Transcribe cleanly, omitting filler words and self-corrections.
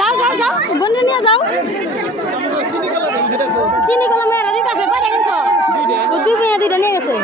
যাও যাও যাও বন্ধু নিয়ে যাও চিনি কলা মেয়েরা দিতে আছে কয়টা কিনছো দুই নিয়ে গেছে